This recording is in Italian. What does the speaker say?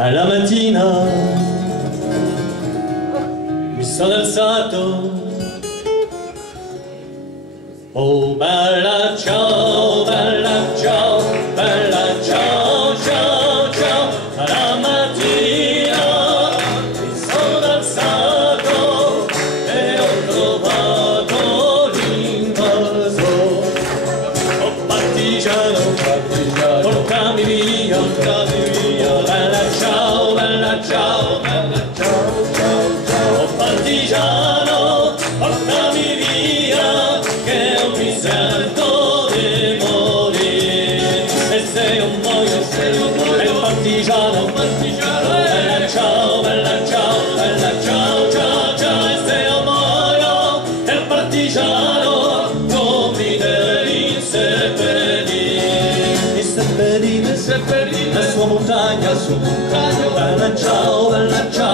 alla mattina mi sono alzato. Oh bella ciao, bella ciao, bella ciao, ciao, ciao. Alla mattina mi sono alzato e ho trovato l'invaso. Oh partigiano, partigiano, portami via, bella ciao, bella ciao, bella ciao, ciao, ciao. Oh partigiano, portami via, che non mi sento di morire. E se io muoio, è il partigiano, bella ciao, bella ciao, bella ciao, ciao, ciao. E se io muoio, è il partigiano, non mi devi seppellire, la sua montagna, bella ciao, bella ciao.